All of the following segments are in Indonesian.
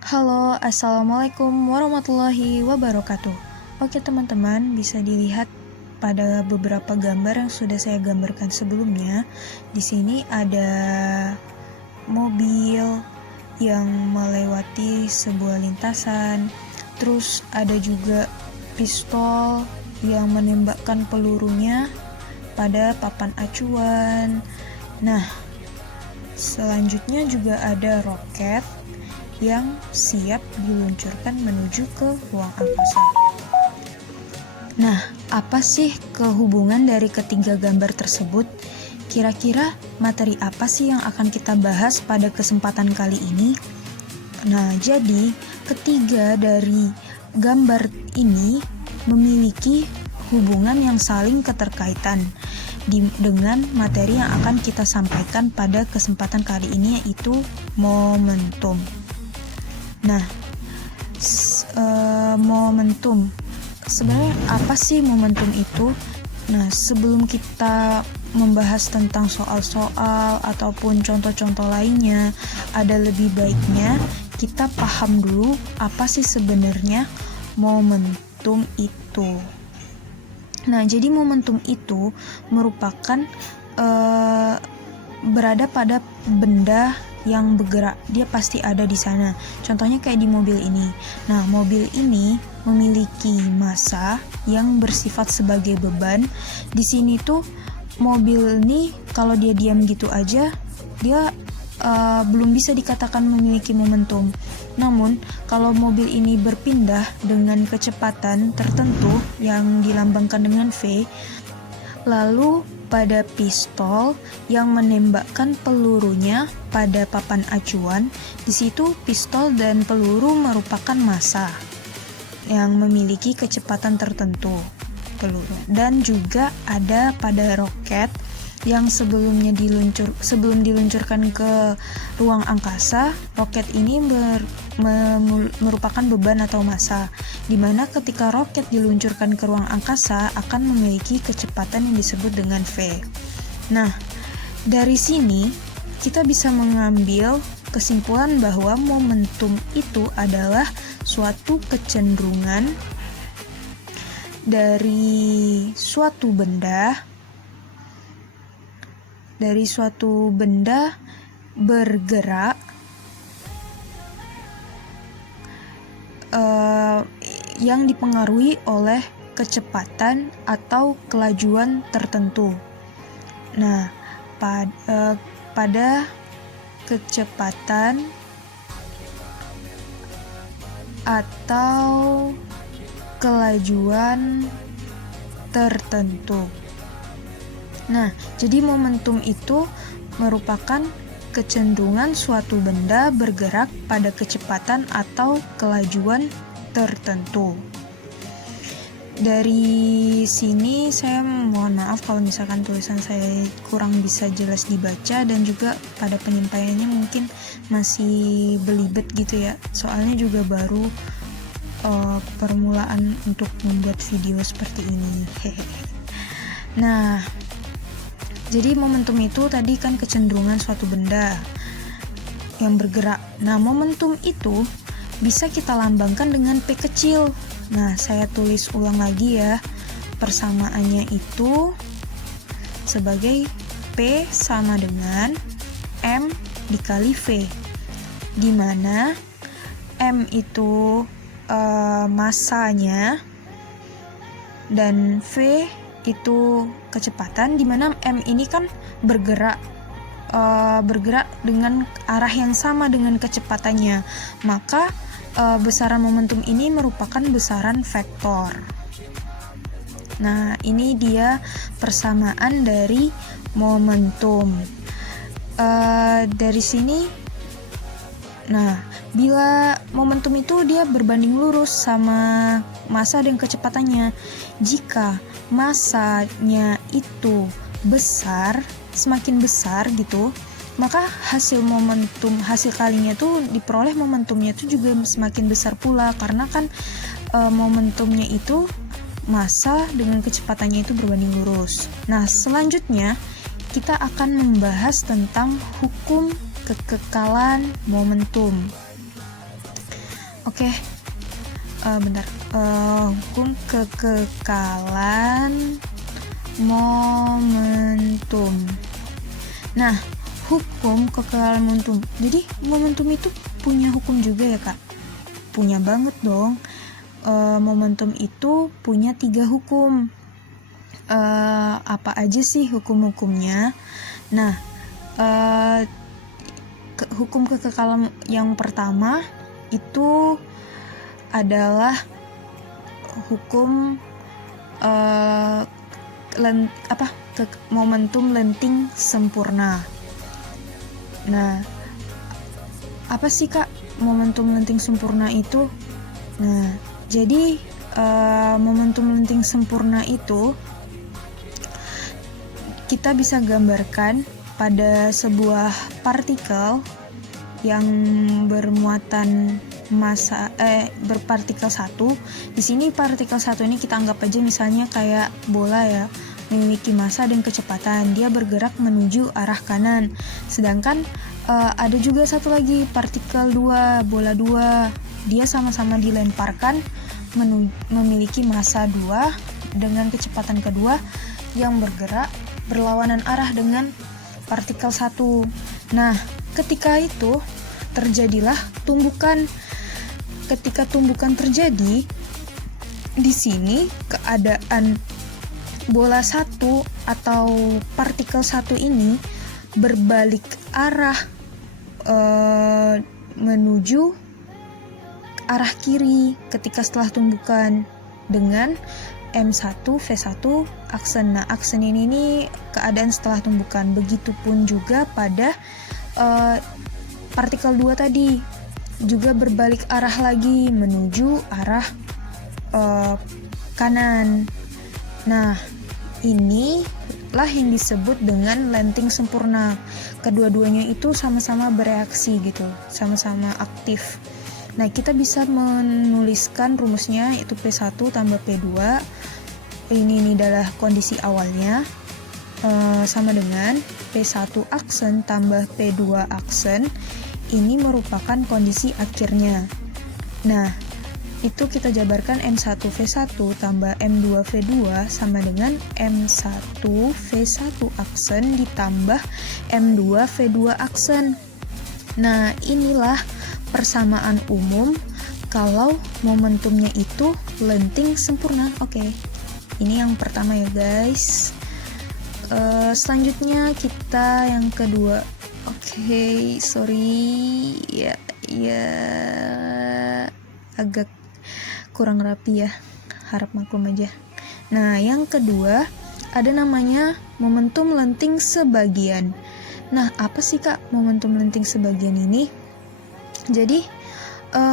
Halo, Assalamualaikum warahmatullahi wabarakatuh. Oke teman-teman, bisa dilihat pada beberapa gambar yang sudah saya gambarkan sebelumnya. Di sini ada mobil yang melewati sebuah lintasan. Terus ada juga pistol yang menembakkan pelurunya pada papan acuan. Nah, selanjutnya juga ada roket yang siap diluncurkan menuju ke ruang angkasa. Nah, apa sih kehubungan dari ketiga gambar tersebut? Kira-kira materi apa sih yang akan kita bahas pada kesempatan kali ini? Nah, jadi ketiga dari gambar ini memiliki hubungan yang saling keterkaitan dengan materi yang akan kita sampaikan pada kesempatan kali ini, yaitu momentum. Nah, momentum. Sebenarnya apa sih momentum itu? Nah, sebelum kita membahas tentang soal-soal ataupun contoh-contoh lainnya, ada lebih baiknya kita paham dulu apa sih sebenarnya momentum itu. Nah, jadi momentum itu merupakan berada pada benda yang bergerak, dia pasti ada di sana. Contohnya kayak di mobil ini. Nah, mobil ini memiliki massa yang bersifat sebagai beban. Di sini tuh mobil ini kalau dia diam gitu aja, dia belum bisa dikatakan memiliki momentum. Namun, kalau mobil ini berpindah dengan kecepatan tertentu yang dilambangkan dengan V, lalu pada pistol yang menembakkan pelurunya pada papan acuan, di situ pistol dan peluru merupakan massa yang memiliki kecepatan tertentu peluru. Dan juga ada pada roket yang sebelum diluncurkan ke ruang angkasa, roket ini merupakan beban atau massa, di mana ketika roket diluncurkan ke ruang angkasa akan memiliki kecepatan yang disebut dengan V. Nah, dari sini kita bisa mengambil kesimpulan bahwa momentum itu adalah suatu kecenderungan dari suatu benda bergerak yang dipengaruhi oleh kecepatan atau kelajuan tertentu. Nah, pada kecepatan atau kelajuan tertentu. Nah, jadi momentum itu merupakan kecenderungan suatu benda bergerak pada kecepatan atau kelajuan tertentu. Dari sini saya mohon maaf kalau misalkan tulisan saya kurang bisa jelas dibaca, dan juga pada penyampaiannya mungkin masih belibet gitu ya. Soalnya juga baru permulaan untuk membuat video seperti ini. Nah, jadi momentum itu tadi kan kecenderungan suatu benda yang bergerak. Nah, momentum itu bisa kita lambangkan dengan P kecil. Nah, saya tulis ulang lagi ya. Persamaannya itu sebagai P sama dengan M dikali V, di mana M itu massanya dan V itu kecepatan, di mana M ini kan bergerak dengan arah yang sama dengan kecepatannya, maka besaran momentum ini merupakan besaran vektor. Nah, ini dia persamaan dari momentum. Dari sini, nah, bila momentum itu dia berbanding lurus sama massa dan kecepatannya, jika massanya itu besar, semakin besar gitu, maka hasil kalinya tuh diperoleh momentumnya itu juga semakin besar pula, karena kan momentumnya itu massa dengan kecepatannya itu berbanding lurus. Nah, selanjutnya kita akan membahas tentang hukum kekekalan momentum. Oke, bentar. Hukum kekekalan momentum. Nah, hukum kekekalan momentum. Jadi momentum itu punya hukum juga ya kak? Punya banget dong. Momentum itu punya 3 hukum. Apa aja sih hukum-hukumnya? Nah, hukum kekekalan yang pertama itu adalah hukum momentum lenting sempurna. Nah, apa sih kak momentum lenting sempurna itu? Nah, jadi momentum lenting sempurna itu kita bisa gambarkan pada sebuah partikel yang bermuatan massa berpartikel 1. Di sini partikel 1 ini kita anggap aja misalnya kayak bola ya, memiliki massa dan kecepatan. Dia bergerak menuju arah kanan. Sedangkan ada juga satu lagi partikel 2, bola 2. Dia sama-sama dilemparkan memiliki massa 2 dengan kecepatan kedua yang bergerak berlawanan arah dengan partikel 1. Nah, ketika itu terjadilah tumbukan. Ketika tumbukan terjadi, di sini keadaan bola 1 atau partikel 1 ini berbalik arah menuju arah kiri ketika setelah tumbukan dengan M1 V1 aksen. Nah, aksen ini keadaan setelah tumbukan. Begitupun juga pada partikel 2 tadi juga berbalik arah lagi menuju arah kanan. Nah, inilah yang disebut dengan lenting sempurna. Kedua-duanya itu sama-sama bereaksi gitu, sama-sama aktif. Nah, kita bisa menuliskan rumusnya, yaitu P1 tambah P2. Ini adalah kondisi awalnya, sama dengan P1 aksen tambah P2 aksen. Ini merupakan kondisi akhirnya. Nah, itu kita jabarkan M1 V1 tambah M2 V2 sama dengan M1 V1 aksen ditambah M2 V2 aksen. Nah, inilah persamaan umum kalau momentumnya itu lenting sempurna. Oke, ini yang pertama ya guys. Selanjutnya kita yang kedua. Oke, sorry ya agak kurang rapi ya, harap maklum aja. Nah, yang kedua ada namanya momentum lenting sebagian. Nah, apa sih kak momentum lenting sebagian ini? Jadi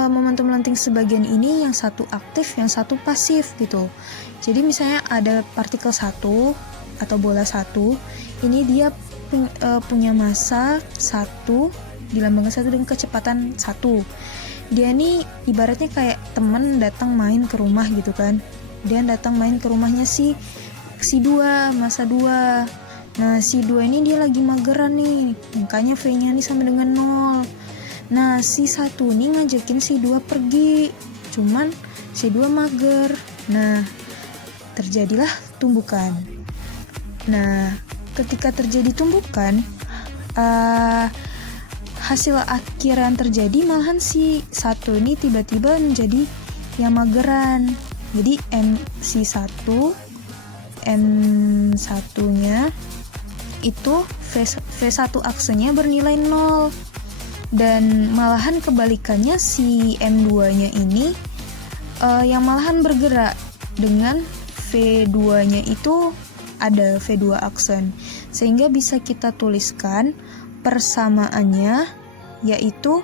momentum lenting sebagian ini yang satu aktif, yang satu pasif gitu. Jadi misalnya ada partikel 1 atau bola 1, ini dia punya massa 1, dilambangkan 1 dengan kecepatan 1. Dia nih ibaratnya kayak temen datang main ke rumah gitu kan. Dia datang main ke rumahnya si 2, massa 2. Nah, si 2 ini dia lagi mageran nih, makanya V-nya nih sama dengan 0. Nah, si 1 nih ngajakin si 2 pergi, cuman si 2 mager. Nah, terjadilah tumbukan. Nah, ketika terjadi tumbukan, hasil akhir yang terjadi malahan si 1 ini tiba-tiba menjadi yang mageran. Jadi M1 nya itu V1 aksennya bernilai 0. Dan malahan kebalikannya si M2 nya ini yang malahan bergerak dengan V2 nya itu ada V2 aksen. Sehingga bisa kita tuliskan persamaannya yaitu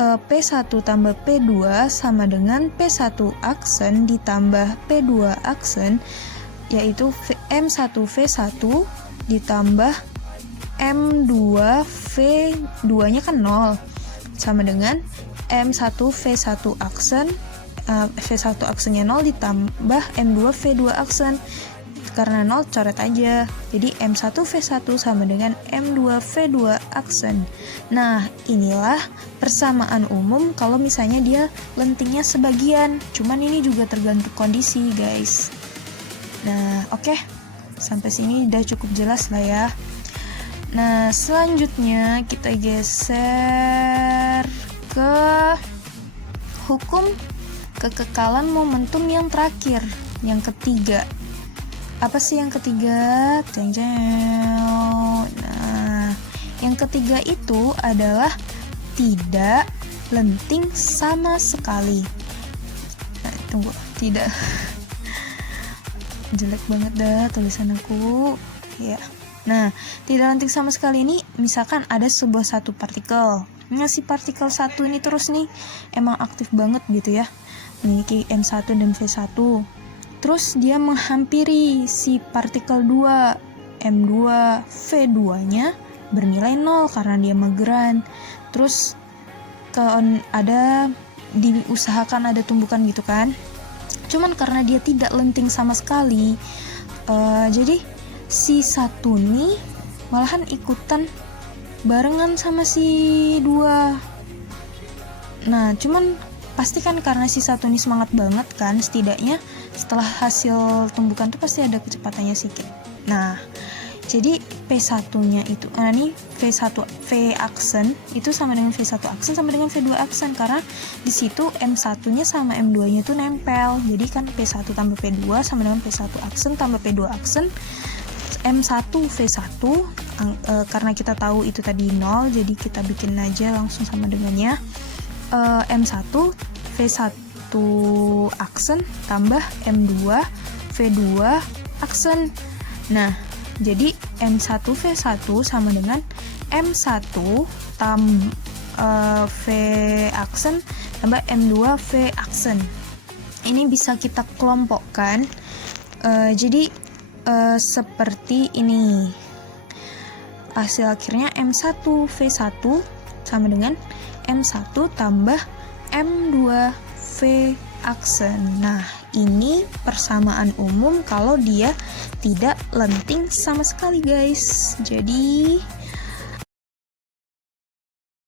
P1 tambah P2 sama dengan P1 aksen ditambah P2 aksen, yaitu M1 V1 ditambah M2 V2 nya kan 0 sama dengan M1 V1 aksen, V1 aksennya 0 ditambah M2 V2 aksen. Karena 0 coret aja. Jadi M1V1 sama dengan M2V2 aksen. Nah, inilah persamaan umum kalau misalnya dia lentingnya sebagian. Cuman ini juga tergantung kondisi, guys. Nah, oke. Sampai sini udah cukup jelas lah ya. Nah, selanjutnya kita geser ke hukum kekekalan momentum yang terakhir, yang ketiga. Apa sih yang ketiga? Nah, yang ketiga itu adalah tidak lenting sama sekali. Nah, tunggu, tidak. Jelek banget dah tulisan aku. Ya. Nah, tidak lenting sama sekali ini misalkan ada sebuah satu partikel. Nah, si partikel satu ini terus nih emang aktif banget gitu ya. Memiliki M1 dan V1. Terus dia menghampiri si partikel 2, M2, V2-nya bernilai 0 karena dia mageran. Terus diusahakan ada tumbukan gitu kan. Cuman karena dia tidak lenting sama sekali, jadi si satu nih malahan ikutan barengan sama si 2. Nah, cuman pastikan karena si satu ini semangat banget kan, setidaknya setelah hasil tumbukan tuh pasti ada kecepatannya sedikit. Nah, jadi P1-nya itu nih V1 V aksen itu sama dengan V1 aksen sama dengan V2 aksen karena di situ M1-nya sama M2-nya itu nempel. Jadi kan P1 tambah P2 sama dengan P1 aksen tambah P2 aksen. M1 V1 karena kita tahu itu tadi 0, jadi kita bikin aja langsung sama dengannya. M1 V1 aksen tambah M2 V2 aksen. Nah, jadi M1 V1 sama dengan M1 V aksen tambah M2 V aksen. Ini bisa kita kelompokkan. Jadi seperti ini. Hasil akhirnya M1 V1 sama dengan M1 tambah M2 V aksen. Nah, ini persamaan umum kalau dia tidak lenting sama sekali, guys. Jadi